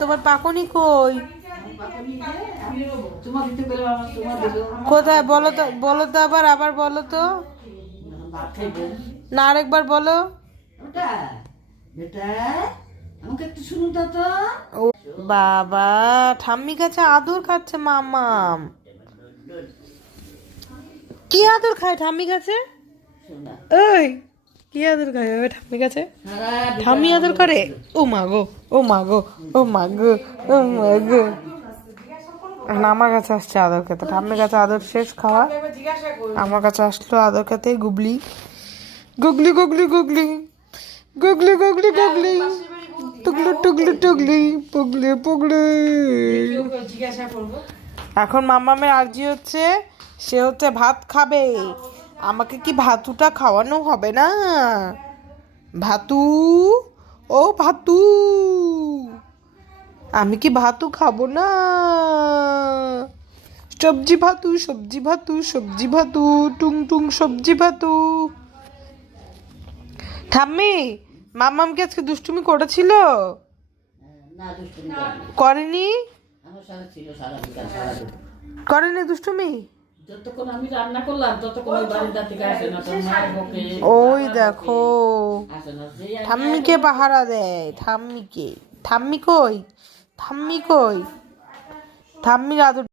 তোমার পাকনি কই? কোথায় বলো তো, বলো তো আবার, আবার বলো তো না, আরেকবার বলো। ও বাবা, ঠাম্মি কাছে আদর খাচ্ছে মামাম। কি আদর খায় ঠাম্মি কাছে? ওই কি আদর খায় ওই ঠাম্মি কাছে? ঠাম্মি আদর করে? ও মা গো, ও মা গো, ও মা গো, ও মা গো। এখন আমার কাছে আসছে আদর খেতে। ঠাম্মির কাছে আদর শেষ খাওয়া, আমার কাছে আসলো আদর খেতে। গুগলি গুগলি গুগলি গুগলি গুগলি গুগলি গুগলি, টুগলু টুগলু টুগলি, পুগলি পুগলি। এখন মামামের আর্জি হচ্ছে, সে হচ্ছে ভাত খাবে। আমাকে কি ভাতুটা খাওয়ানো হবে না? ভাতু, ও ভাতু, আমি কি ভাতু খাবো না? সবজি ভাতু, সবজি ভাতু, সবজি ভাতু, টুং টুং সবজি ভাতু। ঠাম্মি, মাম্মাম কি আজকে দুষ্টুমি করেছিল? করেনি? করেনি দুষ্টুমি? ওই দেখো, ঠাম্মিকে পাহারা দেয়। ঠাম্মিকে, ঠাম্মি কই, ঠাম্মি কই, ঠাম্মির আদর।